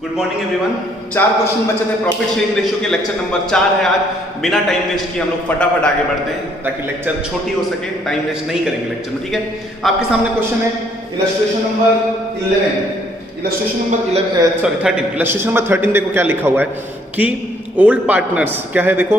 Good morning everyone. 4 question बचे थे profit sharing ratio के। लेक्चर नंबर 4 है आज। बिना टाइम वेस्ट किए हम लोग फटाफट आगे बढ़ते हैं ताकि लेक्चर छोटी हो सके। टाइम वेस्ट नहीं करेंगे लेक्चर में, ठीक है। आपके सामने क्वेश्चन है illustration number 11, illustration number 11 sorry 13, illustration number 13 देखो क्या लिखा हुआ है कि ओल्ड पार्टनर्स क्या है, देखो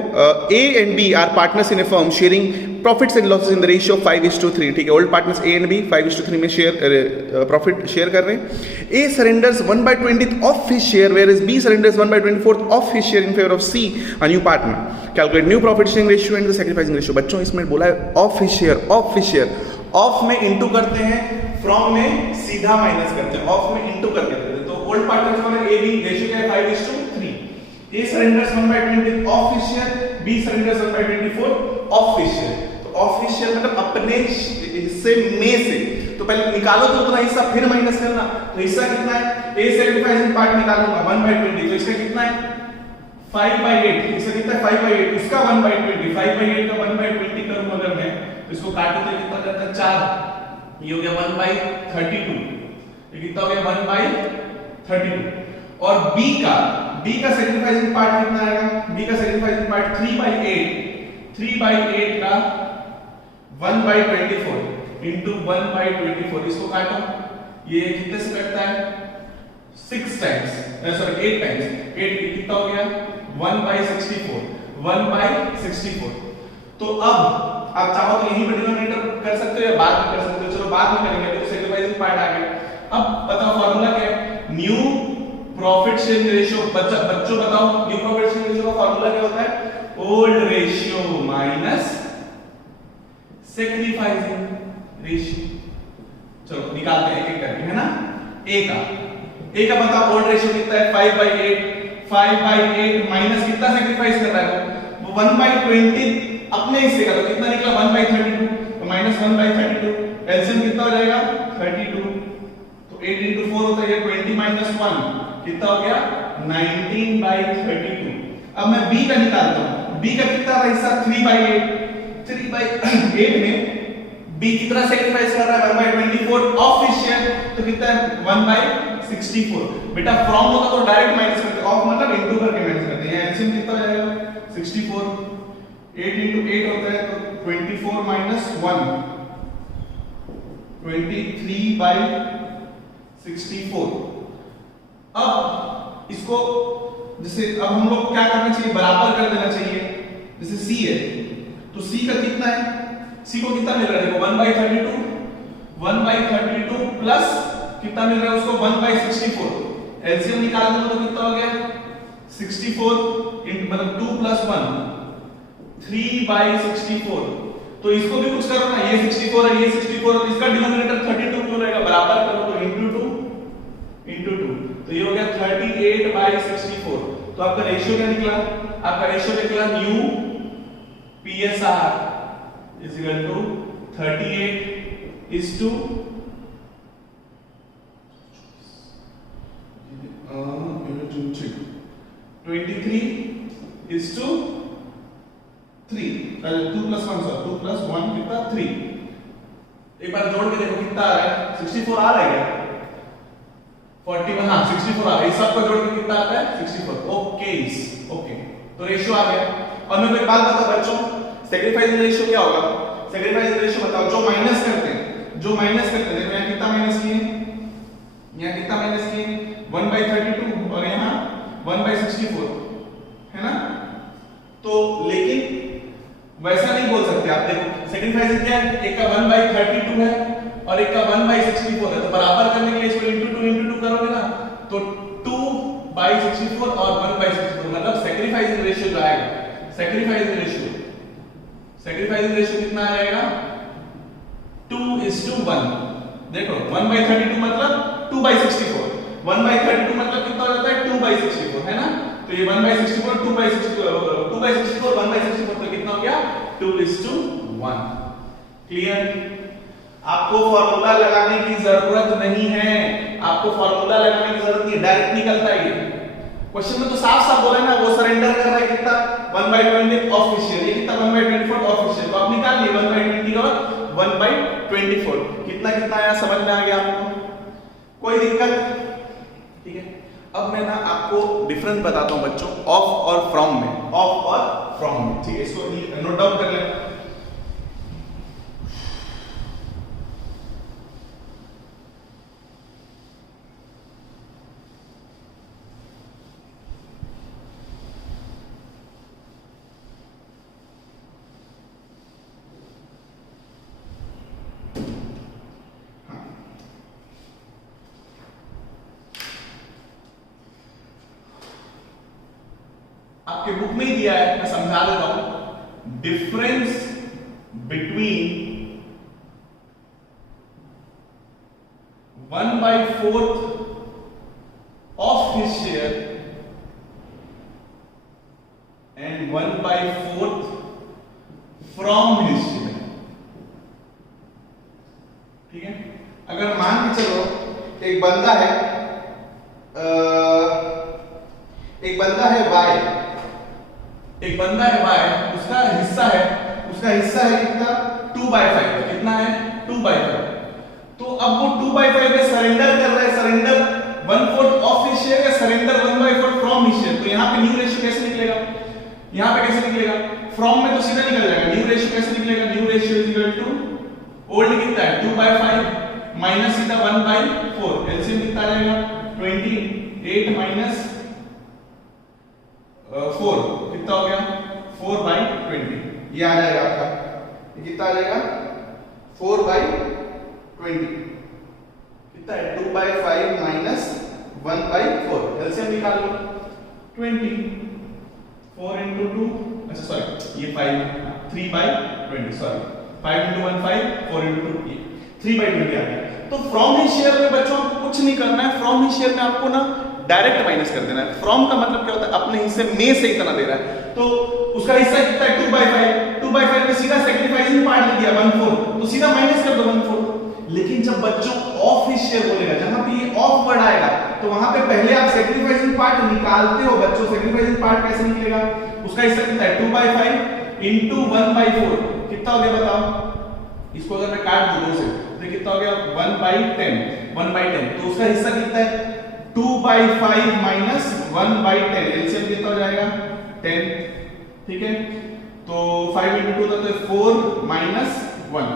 A and B are partners in a firm sharing profits and losses in the ratio 5:3, ठीक है। Old partners A and B 5:3 में शेयर प्रॉफिट शेयर कर रहे हैं। A surrenders 1/20 of his share where is B surrenders 1/24 of his share in favour of C a new partner. Calculate new profit sharing ratio and the sacrificing ratio. बच्चों इसमें बोला है of his share, of his share. Of में into करते हैं, from में सीधा minus करते हैं, ऑफ में इंटू करके देते हैं। तो ओल्ड पार्टनर्स वाला ए बी रेशियो क्या है 5:3। A surrenders 1/20 of his share, B surrenders 1/24 of his share. तो ऑफ हिज शेयर मतलब अपने हिस्से में से। तो पहले निकालो तो उतना हिस्सा फिर माइनस करना। तो हिस्सा कितना है, ए सैक्रिफाइसिंग पार्ट निकालूंगा 1/20, तो इसका कितना है 5/8। इसका कितना है 5/8, उसका 1/20, 5/8 का 1/20 करूं अगर मैं, तो इसको काटो तो कितना करता है 4। ये हो गया 1/32। ये कितना हो गया 1/32। और बी का सैक्रिफाइसिंग पार्ट कितना आएगा, बी का सैक्रिफाइसिंग पार्ट 3/8 का 1/24 इंटू 1/24। इसको काटो, ये कितने से कटता है 6 टाइम्स, सॉरी 8 टाइम्स। 8 कितना हो गया 1/64, 1/64। तो अब आप चाहो तो यहीं पे डिनोमिनेटर कर सकते हो या बाद में कर सकते हो। चलो बाद में करेंगे, तो सैक्रिफाइसिंग पार्ट आ गया। अब बताओ फार्मूला क्या है, न्यू प्रॉफिट शेयरिंग रेशियो। बच्चों बताओ न्यू प्रॉफिट शेयरिंग रेशियो का फार्मूला क्या होता है, old ratio minus sacrificing ratio. चलो निकालते हैं एक एक करके, है ना। ए का बताओ ओल्ड रेशियो कितना है 5/8, 5/8 माइनस कितना सैक्रिफाइस कर रहा है वो 1/20 अपने हिस्से का। तो कितना निकला 1/32, तो माइनस 1/32। एलसीएम कितना हो जाएगा 32। तो 8 into 4 होता है 20 minus 1 कितना हो गया 19/32। अब मैं बी का निकालता हूं। बी का कितना हिस्सा 3/8, 3/8 में बी कितना सैक्रिफाइस कर रहा है 1/24 ऑफ हिज शेयर। तो कितना है 1/64। बेटा फ्रॉम होता तो डायरेक्ट माइनस करते, ऑफ मतलब इनटू करके माइनस करते हैं। एलसीएम कितना हो जाएगा 64। 8 into 8 होता है तो 24 minus 1 23/64। अब इसको जैसे अब हम लोग क्या करना चाहिए, बराबर कर देना चाहिए। जैसे सी है तो सी का कितना है, सी को कितना मिल रहा है देखो 1/32, 1/32 प्लस कितना मिल रहा है उसको 1/64। एलसीएम निकाल दो तो कितना हो गया 64 मतलब 2 + 1 3/64। तो इसको भी कुछ करो ना, ये 64 है ये 64 है, तो इसका डिनोमिनेटर 32 क्यों रहेगा, बराबर करो तो इंटू 2। तो ये हो गया 38/64। तो आपका रेशियो क्या निकला, आपका रेशियो निकला new PSR is equal to 38 is to 23 is to 3। 2 + 1 sir 2 + 1 कितना 3। एक बार जोड़ के देखो कितना आ रहा है 64 आ रहा है क्या 41, हाँ 64 आ रहा है। इस सब को जोड़ के कितना आता है 64। ओके ओके, तो रेशियो आ गया। और मैं एक बात बताऊं बच्चों, सैक्रिफाइसिंग रेशियो क्या होगा, सैक्रिफाइसिंग रेशियो बताओ जो माइनस करते हैं, जो माइनस करते हैं। देखो यहाँ कितना माइनस किए, यहाँ कितना माइनस किए 1/32 और यहाँ 1/64 है ना। तो लेकिन वैसा नहीं बोल सकते आप। देखो सैक्रिफाइसिंग क्या है, एक का 1/32 है और एक का 1/64 है। तो बराबर करने के लिए इसको इंटू 2 करोगे ना, तो 2/64 और 1/64 मतलब सैक्रिफाइसिंग रेशियो जो आएगा, सैक्रिफाइसिंग रेशियो कितना आएगा 2:1। देखो 1/32 मतलब 2/64, 1/32 मतलब कितना हो जाता है 2/64 है ना। तो ये 1/64 2/64 1/64 तो कितना हो गया 2:1। क्लियर। आपको फार्मूला लगाने की जरूरत नहीं है, आपको फार्मूला लगाने की जरूरत नहीं है, डायरेक्ट निकलता है। क्वेश्चन में तो साफ बोला है ना, वो सरेंडर कर रहा है कितना 1/20 ऑफ हिज शेयर, ये कितना 1/24 ऑफ हिज शेयर। तो आप निकाल लिए 1/20 और 1/24 कितना कितना आया, समझ में आ गया आपको, कोई दिक्कत, ठीक है। अब मैं ना आपको डिफरेंस बताता हूं बच्चों, ऑफ और फ्रॉम में, ऑफ और फ्रॉम में, ठीक है, इसको नोट डाउन कर लेना। आपके बुक में ही दिया है, मैं समझा देता हूं। Difference between 1/4 of his share and 1/4 from his share, ठीक है। अगर मान के चलो एक बंदा है वाई, एक बंदा है वाई, उसका हिस्सा है कितना 2/5, कितना है 2/5। तो अब वो 2/5 में सरेंडर कर रहा है, सरेंडर 1/4 ऑफ हिज शेयर या सरेंडर 1/4 फ्रॉम हिज शेयर। तो यहाँ पे न्यू रेशियो कैसे निकलेगा, यहाँ पे कैसे निकलेगा, फ्रॉम में तो सीधा निकल जाएगा, न्यू रेशियो कैसे निकलेगा, new ratio is equal to old कितना है 2/5 माइनस सीधा 1/4, एलसीएम कितना आ जाएगा 28 माइनस 4 कितना हो गया 4/20, ये आ जाएगा आपका, ये कितना आ जाएगा 4/20, कितना है 2/5 माइनस 1/4, एलसीएम निकाल लो 20, 4 into 2, अच्छा सॉरी ये 3/20, सॉरी 5 into 1 5, 4 into 2 ये 3/20 आ गया। तो फ्रॉम हिज शेयर में बच्चों आपको कुछ नहीं करना है, फ्रॉम हिज शेयर में आपको ना डायरेक्ट माइनस कर देना है। फ्रॉम का मतलब क्या होता है, अपने हिस्से में से इतना दे रहा है, तो उसका हिस्सा कितना है 2/5 में सीधा सैक्रिफाइसिंग पार्ट ले दिया 1/4, तो सीधा माइनस कर दो 1/4। लेकिन जब बच्चों ऑफ हिज शेयर बोलेगा, जहां पे ये ऑफ वर्ड आएगा, तो वहां पे पहले आप सैक्रिफाइसिंग पार्ट निकालते हो बच्चों। सैक्रिफाइसिंग पार्ट कैसे निकलेगा, उसका हिस्सा कितना है 2/5 into 1/4, कितना हो गया बताओ, इसको अगर मैं काट दूं 2 से तो कितना हो गया 1/10, तो उसका हिस्सा कितना है 2/5 माइनस 1/10, एलसीएम कितना हो जाएगा 10, ठीक है। तो 5 into 2 तो 4 माइनस 1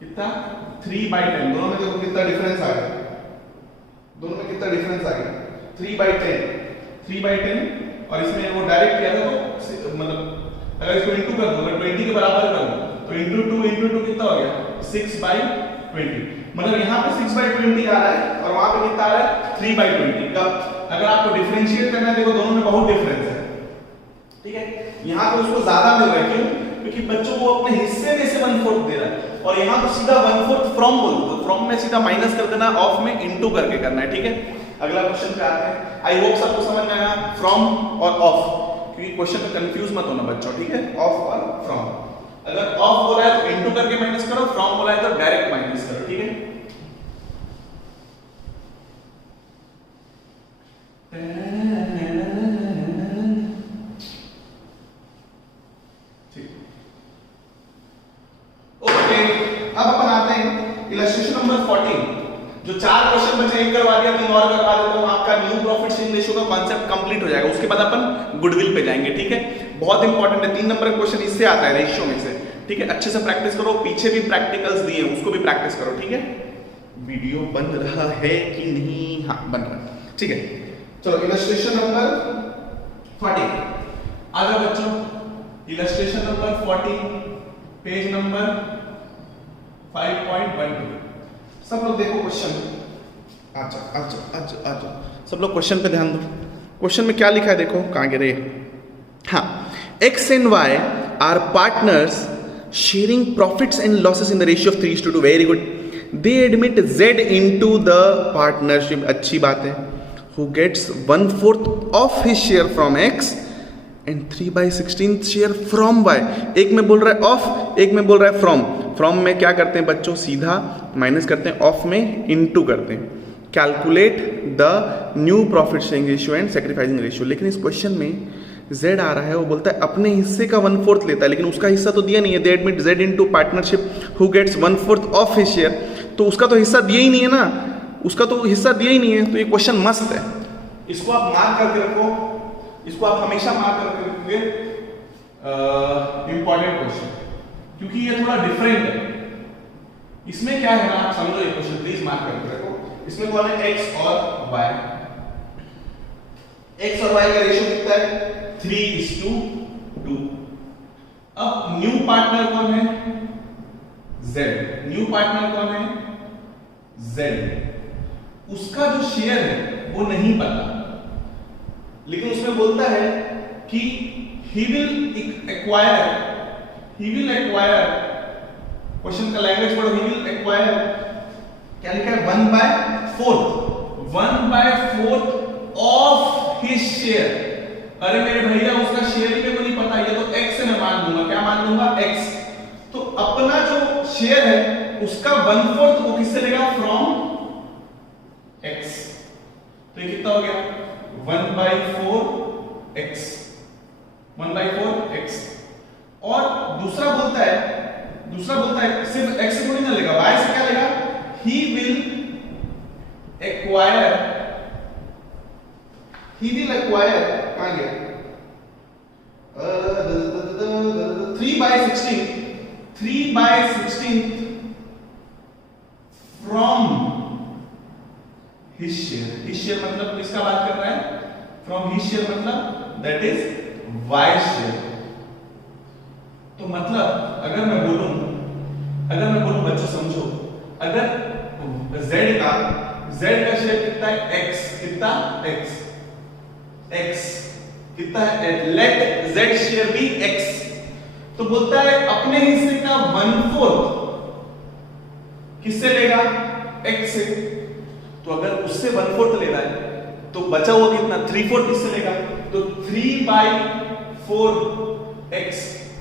कितना 3/10, दोनों में देखो कितना डिफरेंस आ गया, दोनों में कितना डिफरेंस आ गया 3/10, और इसमें वो डायरेक्ट किया था तो मतलब अगर इसको इंटू कर दो, अगर 20 के बराबर कर दो तो इंटू 2 कितना हो गया 6/20, मतलब यहाँ पे 6/20 आ रहा है और वहां पे कितना आ रहा है 3/20 का। अगर आपको डिफरेंशिएट करना है, देखो दोनों में बहुत डिफरेंस है, ठीक है। यहाँ पे उसको ज्यादा मिल रहा है, क्यों, क्योंकि बच्चों को अपने हिस्से में से 1/4 दे रहा है, और यहाँ तो सीधा 1/4 फ्रॉम बोल दो, फ्रॉम में सीधा माइनस कर देना, ऑफ में इंटू करके करना है, ठीक है। अगला क्वेश्चन पे आते हैं। आई होप सबको समझ में आया फ्रॉम और ऑफ, क्योंकि क्वेश्चन में कंफ्यूज मत होना बच्चों, ठीक है। ऑफ और फ्रॉम, अगर ऑफ बोला है तो इंटू करके माइनस करो, फ्रॉम बोला है तो डायरेक्ट माइनस करो, ठीक है। ओके, अब अपन आते हैं इलस्ट्रेशन नंबर 14। जो 4 क्वेश्चन बचे, एक करवा दिया, 3 और करवा देता हूं, आपका न्यू प्रॉफिट शेयरिंग रेशियो का कांसेप्ट कंप्लीट हो जाएगा। उसके बाद अपन गुडविल पे जाएंगे, ठीक है। बहुत इंपॉर्टेंट है, 3 नंबर का क्वेश्चन इससे आता है, रेशियो में से, ठीक है। अच्छे से प्रैक्टिस करो, पीछे भी प्रैक्टिकल्स दिए हैं उसको भी प्रैक्टिस करो, ठीक है। वीडियो बन रहा है कि नहीं, हाँ बन रहा है, ठीक है। चलो इलस्ट्रेशन नंबर 14 आ जाओ बच्चों, इलस्ट्रेशन नंबर 14 पेज नंबर 5.12। सब लोग देखो क्वेश्चन, अच्छा सब लोग क्वेश्चन पे ध्यान दो। क्वेश्चन में क्या लिखा है देखो, कहां गिरे, हाँ, X and Y are partners sharing profits and losses in the ratio of 3:2, very good. They admit Z into the partnership, अच्छी बात है। Who gets 1/4 of his share from X and 3/16 share from Y. एक में बोल रहा है of, एक में बोल रहा है फ्रॉम। फ्रॉम में क्या करते हैं बच्चों, सीधा माइनस करते हैं, ऑफ में इनटू करते हैं। Calculate the new profit sharing ratio and sacrificing ratio. लेकिन इस क्वेश्चन में Z आ रहा है, वो बोलता है अपने हिस्से का 1/4 लेता है, लेकिन उसका हिस्सा तो दिया नहीं है। They admit Z into partnership who gets 1/4 of his share, तो उसका तो हिस्सा दिया ही नहीं है ना, उसका तो हिस्सा दिया ही नहीं है, तो ये क्वेश्चन मस्त है, इसको आप मार्क करके रखो, इसको आप हमेशा मार्क करके रखोगे, इंपॉर्टेंट क्वेश्चन, क्योंकि ये थोड़ा डिफरेंट है। इसमें क्या है ना, आप समझो ये क्वेश्चन प्लीज मार्क करके रखो। इसमें कौन है, x और y। x और y का रेशियो कितना है, 3:2। अब न्यू पार्टनर कौन है, z। न्यू पार्टनर कौन है, z। उसका जो शेयर है वो नहीं पता, लेकिन उसमें बोलता है कि he will acquire, क्वेश्चन का लैंग्वेज पढ़ो, he will acquire, क्या लिखा है, 1/4 ऑफ हिज शेयर। अरे मेरे भैया उसका शेयर ही मेरे को नहीं पता, ये तो x से मैं मान लूंगा, क्या मान लूंगा, x। तो अपना जो शेयर है उसका 1/4 वो किससे लेगा, फ्रॉम x। तो ये कितना हो गया, 1/4x, 1/4x। और दूसरा बोलता है सिर्फ x से थोड़ी ना लेगा, y से क्या लेगा, he will acquire कहां गया, 3/16 from his share. His share मतलब किसका बात कर रहा है, फ्रॉम हिज शेयर मतलब दैट इज y शेयर। तो मतलब अगर मैं बोलूं बच्चों समझो, अगर z का शेयर कितना है, x, कितना, x कितना है, let z share be x। तो बोलता है अपने हिस्से का 1/4 किससे लेगा, x से। तो अगर उससे 1/4 ले रहा है तो बचा हुआ कितना, 3/4 किससे लेगा, तो 3/4x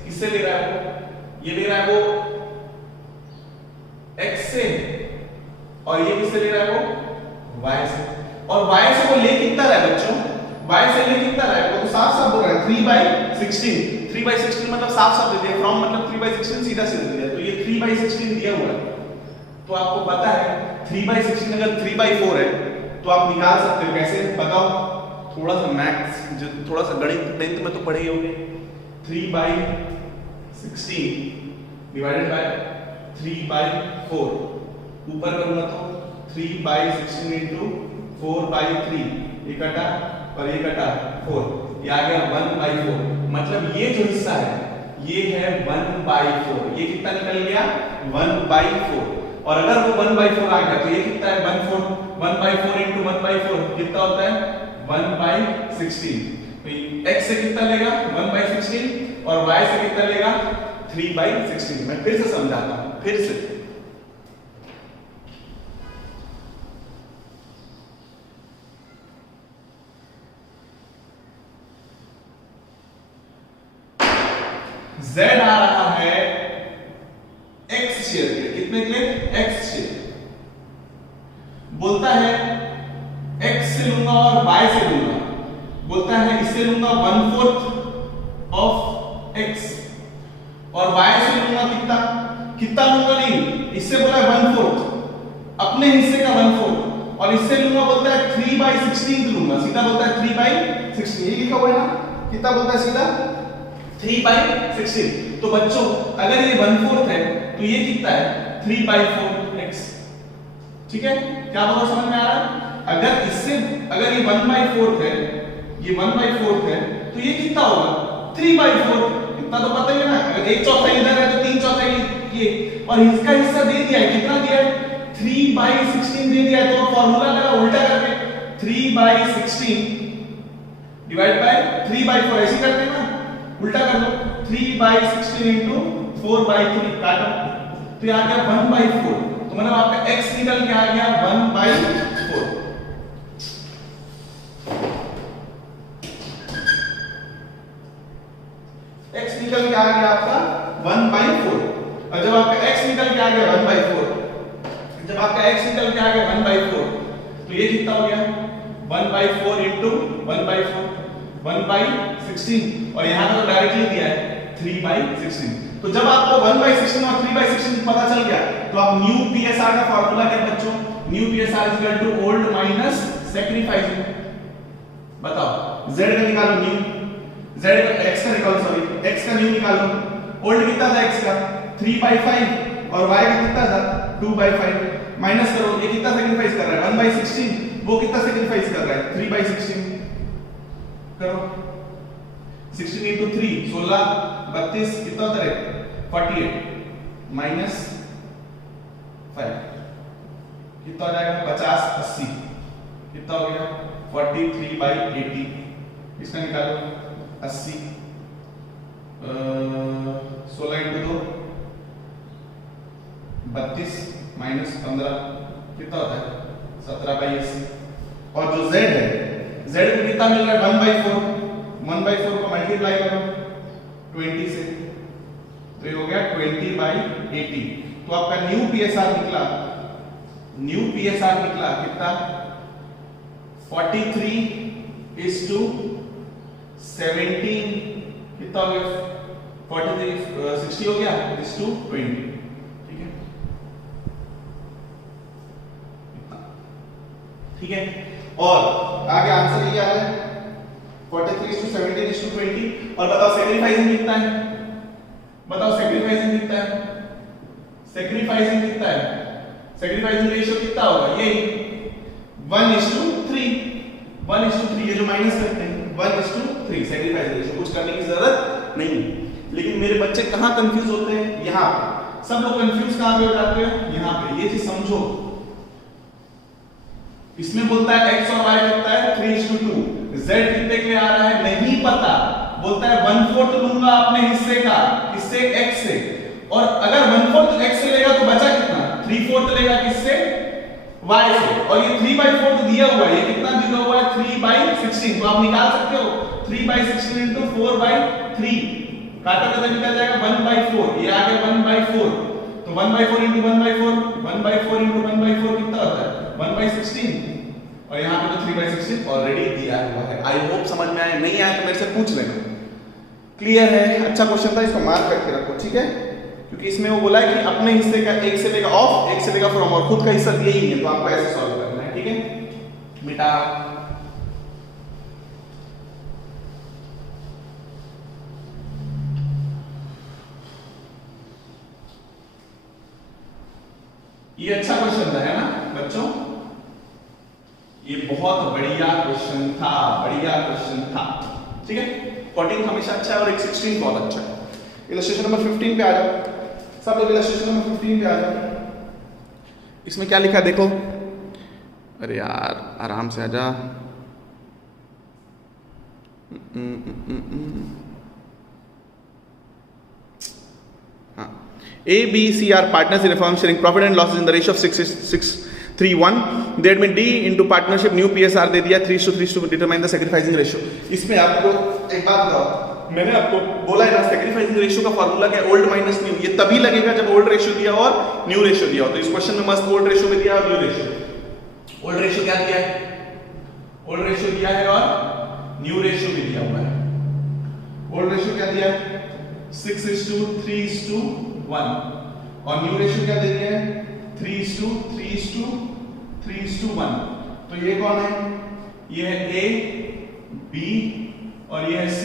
किससे ले रहा है वो, ये ले रहा है वो x से, और ये किससे ले रहा है वो y से। और y से वो ले कितना रहा है बच्चों, y से ले कितना रहा है, वो तो साफ बोल रहा है 3/16 मतलब साफ दे दिया, फ्रॉम मतलब 3/16 सीधा दिया। तो ये 3/16 दिया हुआ है, तो आपको पता है 3/16 अगर 3/4 है तो आप निकाल सकते हो, कैसे बताओ, थोड़ा सा मैथ्स, जो थोड़ा सा गणित 10th में तो पढ़े ही होंगे। 3/16 डिवाइडेड बाय 3/4, ऊपर करूंगा तो 3/16 into 4/3, ये कटा और ये कटा 4, ये आ गया 1/4। मतलब ये जो हिस्सा है ये है 1/4, ये कितना निकल गया, 1/4। और अगर वो 1/4 आ गया तो ये कितना है, 1/4 into 1/4 कितना होता है, 1/16। तो x से कितना लेगा, 1/16, और y से कितना लेगा, 3/16। मैं फिर से समझाता हूं, फिर से। z आ रहा है x शेयर के, कितने के लिए, x शेयर। बोलता है x से लूंगा और y से लूंगा, बोलता है इससे लूंगा 1/4 ऑफ x, और y से लूंगा कितना लूंगा, नहीं, इससे बोला है 1/4 अपने हिस्से का 1/4, और इससे लूंगा बोलता है 3/16 लूंगा, सीधा बोलता है 3/16, ये लिखा हुआ है ना, कितना बोलता है सीधा 3/16। तो बच्चों अगर ये 1/4 है तो ये कितना है, 3/4x। ठीक है, क्या बोला, समझ में आ रहा है। अगर ये 1/4 है, ये 1/4 है, तो ये कितना होगा, 3/4। इतना तो पता ही है ना, अगर 1/4 इधर है तो 3/4 ये, और इसका हिस्सा दे दिया है, कितना दिया है, 3/16 दे दिया है। तो फॉर्मूला लगा उल्टा करके, 3/16 डिवाइड बाय 3/4, ऐसे करते हैं ना, उल्टा कर लो, 3/16 into 4/3 काटो, तो ये आ गया 1/4। तो मतलब आपका x निकल के आ गया 1/4। x निकल के आ गया आपका 1/4। और जब आपका x निकल के आ गया 1/4, जब आपका x निकल के आ गया 1/4, तो ये कितना हो गया, 1/4 into 1/4, 1/16, और यहाँ पर तो डायरेक्टली दिया है 3/16। तो जब आपको 1/16 और 3/16 पता चल गया तो आप न्यू पीएसआर का फार्मूला क्या बच्चों, new PSR is equal to old minus sacrificing. बताओ z का निकालो न्यू, z का x का निकालो, सॉरी x का न्यू निकालो। ओल्ड कितना था x का 3/5 और y का कितना था 2/5। माइनस करो, ये कितना सेक्रीफाइस कर रहा है 1/16, वो कितना सेक्रीफाइस कर रहा है 3/16। करो 16 into 3 16 32 कितना होता है 48 माइनस 5 कितना हो जाएगा 50 80 कितना हो गया 43/80। इसका निकालो 80 16 into 2 32 माइनस 15 कितना होता है 17/80। और जो z है z को कितना मिल रहा है 1/4 को मल्टीप्लाई करो 20 से तो ये हो गया 20/80। तो आपका न्यू पीएसआर निकला कितना 43:17 कितना हो गया 60 हो गया 20। ठीक है ठीक है। और आगे आंसर क्या है 43:17:20। और बताओ सेक्रीफाइसिंग कितना है, सेक्रीफाइसिंग सेक्रीफाइसिंग रेशियो कितना होगा ये 1:3 ये जो माइनस करते हैं 1:3 सेक्रीफाइसिंग रेशियो। कुछ करने की जरूरत नहीं। लेकिन मेरे बच्चे कहां कंफ्यूज होते हैं यहां पे, सब लोग कंफ्यूज कहां पे हो जाते हैं यहां पे। ये चीज समझो, इसमें बोलता है x और y कितना है 3:2, z कितने के लिए आ रहा है नहीं पता, बोलता है 1/4 लूंगा अपने हिस्से का, किससे x से। और अगर 1/4 x से लेगा तो बचा कितना 3/4 लेगा किससे y से। और ये 3/4 दिया हुआ है, ये कितना दिया हुआ है 3/16। तो आप निकाल सकते हो 3/16 into 4/3 काटोगे तो निकल जाएगा 1/4। ये आ गया 1/4। तो 1/4 into 1/4 1/4 into 1/4 कितना होता है 1/16। और यहाँ पे तो 3/16 ऑलरेडी दिया हुआ है। आई होप समझ में आया, नहीं आया तो मेरे से पूछ लेना। क्लियर है, अच्छा क्वेश्चन था, इसको मार्क करके रखो ठीक है। क्योंकि इसमें वो बोला है कि अपने हिस्से का एक से लेगा ऑफ, एक से लेगा फ्रॉम, और खुद का हिस्सा दिया ही नहीं है, तो आपको ऐसे सॉल्व करना है। ठीक है बेटा, ये अच्छा क्वेश्चन था है ना बच्चों, ये बहुत बढ़िया क्वेश्चन था। ठीक है 14 हमेशा अच्छा है और एक 16 बहुत अच्छा है। इलस्ट्रेशन नंबर 15 पे आ जाओ सब लोग, इलस्ट्रेशन नंबर 15 पे आ जाओ। इसमें क्या लिखा है देखो, अरे यार आराम से आ जा। हाँ, A, B, C are partners in a firm sharing profit and losses in the ratio of 6:3:1. That means D into partnership new PSR दे दिया 3:3 to determine the sacrificing ratio। इसमें आपको एक बात बताओ, मैंने आपको बोला है ना sacrificing ratio का फॉर्मूला क्या है ओल्ड माइनस न्यू। ये तभी लगेगा जब ओल्ड रेशियो दिया और न्यू रेशियो दिया हो। तो इस क्वेश्चन में मस्त ओल्ड रेशियो में दिया और न्यू रेशियो। ओल्ड रेशियो क्या दिया है, ओल्ड रेशियो दिया है और न्यू रेशियो भी दिया हुआ है। ओल्ड रेशियो क्या दिया है 6:3:1 और न्यू रेशियो क्या दे दिया है 3:1। तो ये कौन है, ये है A, B और ये है C,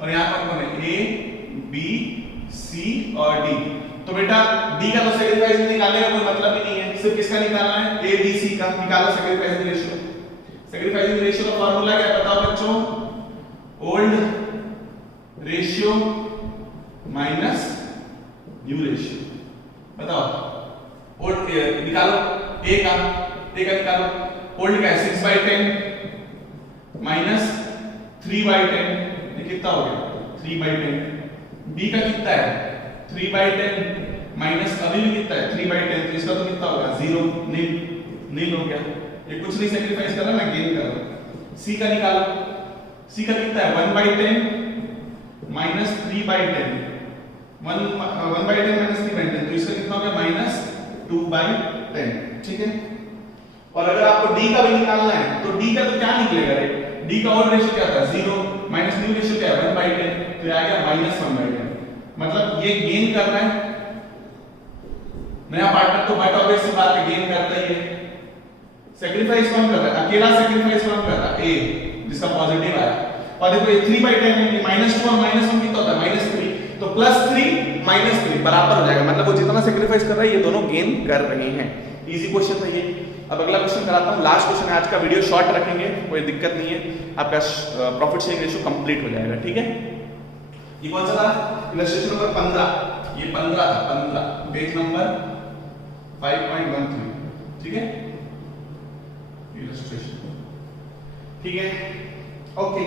और यहां पर कौन है A, B, C और D। तो बेटा D का तो सेक्रीफाइस निकालने का कोई मतलब ही नहीं है, सिर्फ किसका निकालना है A, B, C का। निकालो सेक्रीफाइसिंग रेशियो। सेक्रीफाइसिंग रेशियो का फार्मूला क्या बताओ बच्चों, old ratio minus new ratio. बताओ ओल्ड निकालो A का निकालो। ओल्ड का है 6/10 माइनस 3/10, ये कितना हो गया 3/10। B का कितना है 3/10 माइनस अभी भी कितना है 3/10, तो इसका तो कितना होगा 0 नील हो गया। ये कुछ नहीं सेक्रीफाइस कर रहा ना, गेन कर रहा। C का निकालो, C का कितना है 1/10 माइनस 3/10, 1/10 माइनस 3/10, तो इसका कितना हो गया -2/10। ठीक है। और अगर आपको D का भी निकालना है तो D का तो क्या निकलेगा रे, D का ओल्ड रेशियो क्या था 0 माइनस न्यू रेशियो क्या है 1/10, तो आ गया -1/10। मतलब ये गेन कर रहा है, नया पार्टनर तो बट ऑब्वियस बात है गेन करता ही है। सेक्रीफाइस कौन कर रहा है, अकेला सेक्रीफाइस कौन कर रहा है A, जिसका पॉजिटिव आया। और देखो ये 3/10 है, -2 और -1 कितना होता है -3, तो +3 -3 बराबर हो जाएगा, मतलब वो जितना सेक्रीफाइस कर रहा है ये दोनों गेन कर रहे हैं। इजी क्वेश्चन था ये। अब अगला क्वेश्चन कराता हूँ, लास्ट क्वेश्चन है आज का, वीडियो शॉर्ट रखेंगे, कोई दिक्कत नहीं है, आपका प्रॉफिट शेयरिंग रेशियो कंप्लीट हो जाएगा, ठीक है। ये कौन सा था? इलस्ट्रेशन नंबर 15, ये 15 था, 15 पेज नंबर 5.13, ठीक है, इलस्ट्रेशन, ठीक है, ओके।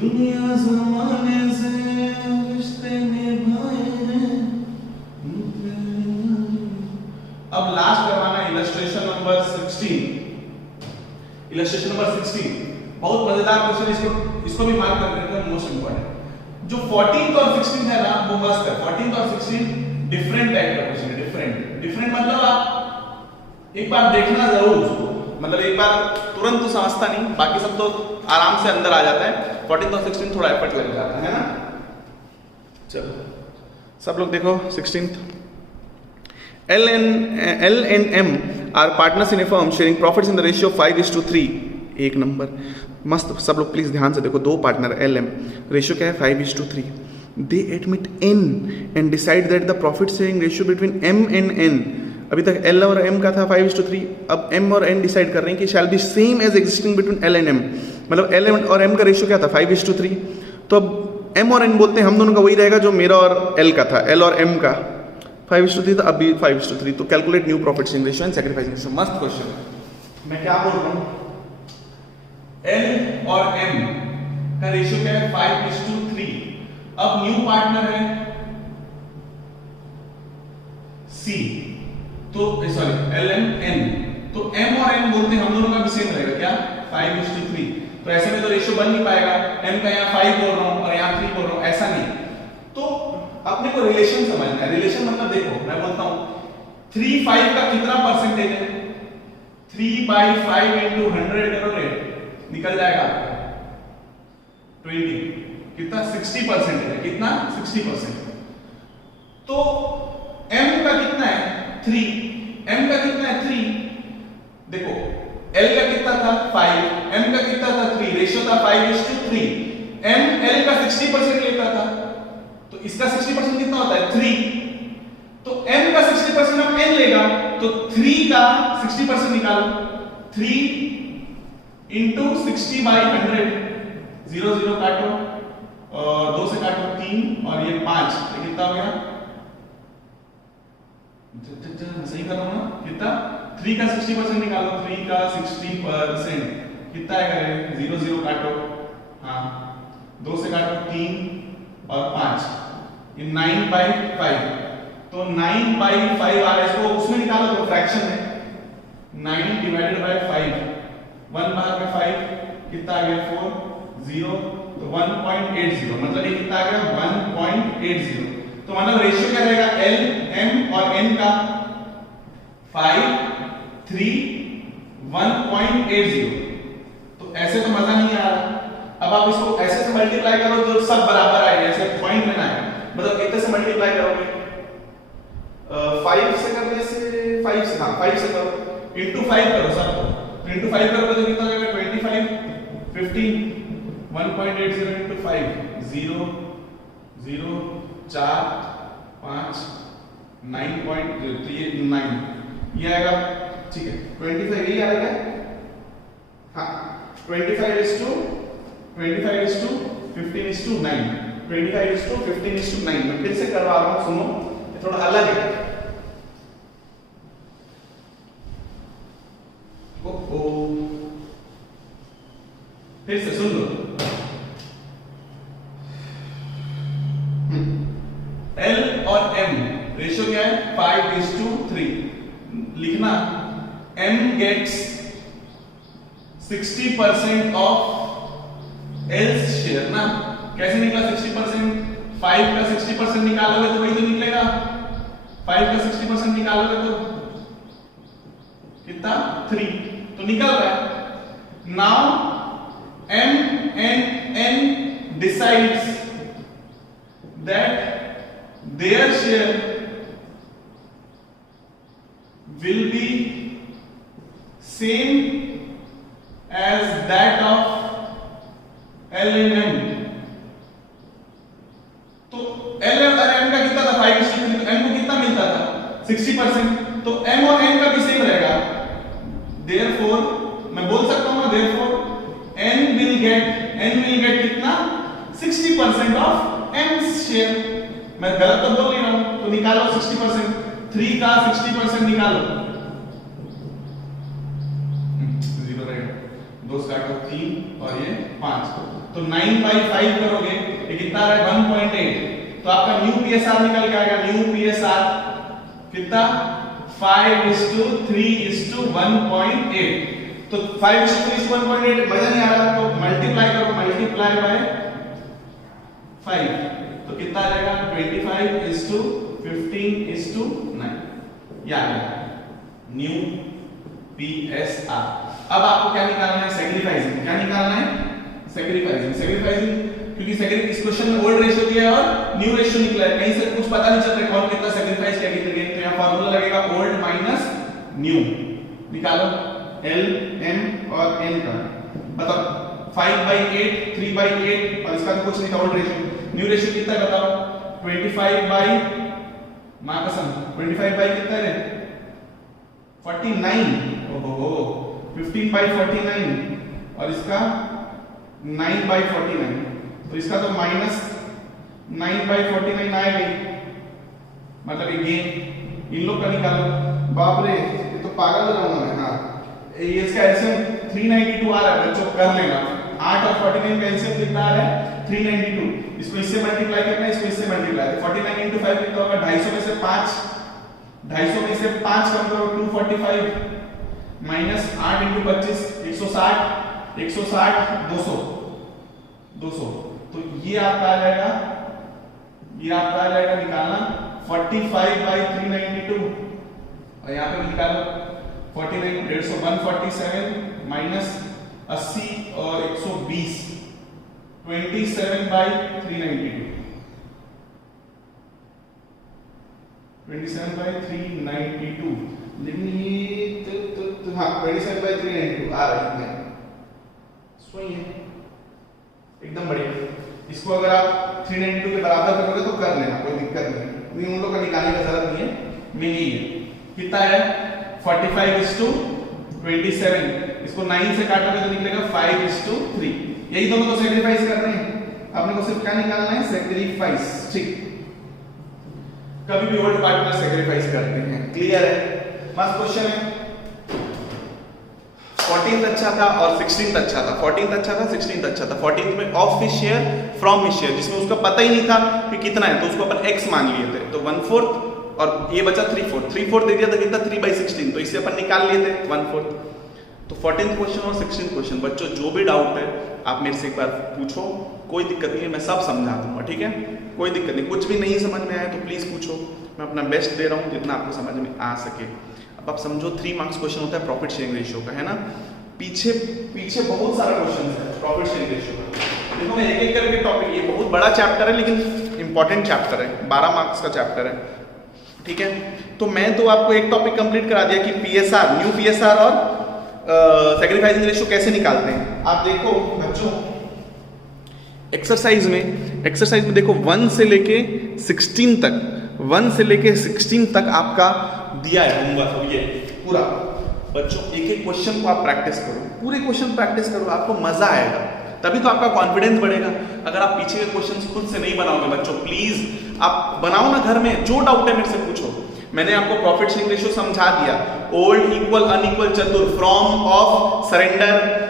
दुनिया ज़माने से रिश्ते निभाए हैं। अब लास्ट करवाना इलस्ट्रेशन नंबर 16। इलस्ट्रेशन नंबर 16 बहुत मजेदार क्वेश्चन, इसको भी मार्क कर लेते हैं, मोस्ट इंपॉर्टेंट। जो 14th और 16th है ना वो मस्त है। 14th और 16 डिफरेंट टाइप का क्वेश्चन है, डिफरेंट मतलब आप एक बार देखना जरूर उसको, मतलब एक बार तुरंत तो समझता नहीं, बाकी सब तो आराम से अंदर आ जाता है। 14th और 16 थोड़ा एफर्ट लग जाता है ना। चलो सब लोग देखो 16th, L and M are partners in a firm sharing profits in the ratio of 5:3। एक नंबर मस्त, सब लोग प्लीज ध्यान से देखो, दो पार्टनर LM, रेशियो क्या है 5:3। They admit N and decide that the profit sharing ratio between M and N, अभी तक L और M का था 5:3, अब M और N डिसाइड कर रहे हैं कि shall be same as existing between L and M, मतलब L और M का रेशियो क्या था 5:3, तो अब M और N बोलते हैं हम दोनों का वही रहेगा जो मेरा और L का था, L और M का 5:3 था, अभी 5:3, तो calculate new profit sharing ratio and sacrificing ratio. मस्त क्वेश्चन है। मैं क्या बोल रहा हूँ, L और M का रेशियो क्या है 5:3, अब न्यू पार्टनर है C, तो सॉरी LMN, तो M और N बोलते हैं हम दोनों का भी सेम रहेगा क्या 5:3, तो ऐसे में तो रेशियो बन नहीं पाएगा, M का यहाँ 5 बोल रहा हूँ और यहाँ 3 बोल रहा हूँ, ऐसा नहीं। तो अपने को रिलेशन समझना है। रिलेशन मतलब देखो मैं बोलता हूँ 3/5 का कितना परसेंटेज है, 3/5 into 100 करोगे निकल जाएगा 20, कितना 60% है, कितना 60%। तो M का कितना है 3, M का कितना है 3, देखो L का कितना था 5, M का कितना था 3, रेशियो था 5:3, M L का 60% लेता था, तो इसका 60% कितना होता है 3, तो M का 60% अब N लेगा, तो 3 का 60% निकालो, 3 into 60/100, 0 0 काटो और 2 से काटो 3 और ये 5, ये कितना हो गया, सही कर रहा हूं ना, कितना 3 का 60% निकालो, 3 का 60% कितना आएगा, 0 0 काटो, हाँ 2 से काटो 3 और 5, ये 9/5, तो 9/5 आ रहा है, इसको उसमें निकालो तो फ्रैक्शन है, 9 divided by 5, 1 भाग में 5 कितना आ गया 4 0, तो 1.80, मतलब ये कितना आ गया 1.80, तो मतलब रेशियो क्या रहेगा L M और N का 5 3 1.80, तो ऐसे तो मजा नहीं आ रहा। अब आप इसको ऐसे से मल्टीप्लाई करो जो सब बराबर आए, ऐसे पॉइंट लेना है, मतलब कितने से मल्टीप्लाई करोगे 5 से करने से 5 से, हाँ 5 से करो, इनटू 5 करो सबको, तो इनटू 5 करोगे तो कितना आएगा 25 15, 1.80 into 5 0 0 4 5 9.0, तो ये 9 ये आएगा, ठीक है 25 यही आएगा, हाँ 25 is to 15:9, 25 is to 15:9, मैं फिर से करवा रहा हूँ, सुनो ये थोड़ा अलग है। फिर से सुन लो, L और M रेशियो क्या है 5:3, लिखना M gets 60% of L's share ना, कैसे निकला 60%, 5 का 60% निकालोगे तो वही तो निकलेगा, 5 का 60% निकालोगे तो कितना 3, तो निकल रहा है। Now M and N decides that their share L और M का कितना था 5:3, M को कितना मिलता था 60%, तो M और N का भी सेम रहेगा। Therefore मैं बोल सकता हूं ना, therefore N will get कितना 60% ऑफ M's शेयर। मैं गलत तो बोल नहीं रहा हूं, तो निकालो 60%, 3 का 60% निकालो, 0 रहेगा, 2 से काटो 3 और ये 5, तो 9/5 करोगे ये कितना आ रहा है 1.8, तो आपका न्यू पीएसआर निकल के आएगा। न्यू पीएसआर कितना 5:3:1.8, तो 5:3:1.8 मजा नहीं आ रहा, तो मल्टीप्लाई करो, मल्टीप्लाई बाय 5, तो कितना आ जाएगा 25:15:9, ये आ गया न्यू पीएसआर। अब आपको क्या निकालना है, सैक्रिफाइसिंग। क्या निकालना है, सैक्रिफाइसिंग। क्योंकि इस क्वेश्चन में ओल्ड रेशियो दिया है और न्यू रेशियो निकला है, कहीं से कुछ पता नहीं चल रहा कौन कितना सैक्रिफाइस किया कितने, तो यहाँ फार्मूला लगेगा ओल्ड माइनस न्यू। निकालो L, M और N का, बताओ 5/8, 3/8 और इसका तो कुछ नहीं था ओल्ड रेशियो। न्यू रेशियो कितना है बताओ 25/, मां कसम 25 कितना है 49, ओहो 15/49 और इसका 9/49, तो इसका तो माइनस 9/49 आएगा, मतलब ये गेन। इन लोग का निकालो, बाप रे ये तो पागल हो जाऊंगा मैं। हाँ ये इसका एलसीएम 392 आ रहा है बच्चों, कर लेना। 8 और 49 का एलसीएम कितना आ रहा है 392, इसको इससे मल्टीप्लाई करना है, इसको इससे मल्टीप्लाई, 49 × 5 कितना होगा 250 में से 5, 250 में से 5 कम करो 245 माइनस 8 × 25 160, 160 200, तो ये आपका आ जाएगा निकालना 45/392 और यहाँ पे निकालो 49 147 माइनस 80 और 120 27/392, 27/392, लेकिन ये हाँ 27/392 आ रहा है, सही है एकदम बढ़िया। इसको अगर आप 392 के बराबर करोगे तो कर लेना, कोई दिक्कत नहीं, उन लोग का निकालने का जरूरत नहीं है, में ही है। कितना है 45:27, इसको 9 से काटोगे तो निकलेगा 5:3, यही दोनों को सैक्रिफाइस कर रहे हैं, अपने को सिर्फ क्या निकालना है सैक्रिफाइस। ठीक, कभी भी ओल्ड पार्टनर सैक्रिफाइस करते हैं, क्लियर है। मस्त क्वेश्चन है। 14th अच्छा था और 16th अच्छा था, 14th अच्छा था 16th अच्छा था। 14th में of his share from his share, जिसमें उसका पता ही नहीं था कि कितना है, तो उसको अपन x मान लिए थे, तो 1/4 और ये बचा 3/4 दे दिया था कितना 3/16, तो इससे अपन निकाल लिए थे 1/4। तो 14th क्वेश्चन और 16th क्वेश्चन बच्चों जो भी डाउट है आप मेरे से एक बार पूछो, कोई दिक्कत नहीं है, मैं सब समझा दूंगा, ठीक है, कोई दिक्कत नहीं। कुछ भी नहीं समझ में आया तो प्लीज पूछो, मैं अपना बेस्ट दे रहा हूँ जितना आपको समझ में आ सके। अब आप समझो 3 मार्क्स क्वेश्चन होता है प्रॉफिट शेयरिंग रेशियो का, है ना, पीछे बहुत सारा क्वेश्चन है प्रॉफिट शेयरिंग रेशियो का। देखो मैं एक एक करके टॉपिक, ये बहुत बड़ा चैप्टर है लेकिन इंपॉर्टेंट चैप्टर है, 12 मार्क्स का चैप्टर है, ठीक है। तो मैं तो आपको एक टॉपिक कंप्लीट करा दिया कि पीएसआर, न्यू पीएसआर और सैक्रिफाइसिंग रेशियो कैसे निकालते हैं। आप देखो बच्चों एक्सरसाइज में देखो 1 से लेके 16 तक, 1 से लेके 16 तक आपका दिया है होमवर्क, ये पूरा। बच्चों एक एक क्वेश्चन को आप प्रैक्टिस करो, पूरे क्वेश्चन प्रैक्टिस करो, आपको मजा आएगा, तभी तो आपका कॉन्फिडेंस बढ़ेगा। अगर आप पीछे के क्वेश्चंस खुद से नहीं बनाओगे बच्चों, प्लीज आप बनाओ ना घर में, जो डाउट है मेरे से पूछो। मैंने आपको प्रॉफिट शेयरिंग रेशियो समझा दिया, ओल्ड इक्वल अनइक्वल चतुर, फ्रॉम, ऑफ, सरेंडर,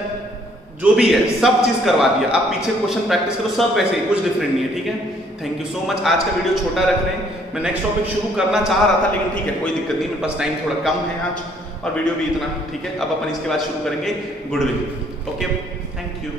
जो भी है सब चीज करवा दिया। आप पीछे क्वेश्चन प्रैक्टिस करो, सब वैसे ही, कुछ डिफरेंट नहीं है, ठीक है। Thank you so much. आज का वीडियो छोटा रख रहे हैं, मैं नेक्स्ट टॉपिक शुरू करना चाह रहा था लेकिन ठीक है कोई दिक्कत नहीं, मेरे पास टाइम थोड़ा कम है आज और वीडियो भी इतना, ठीक है। अब अपन इसके बाद शुरू करेंगे गुडविल। Okay, thank you.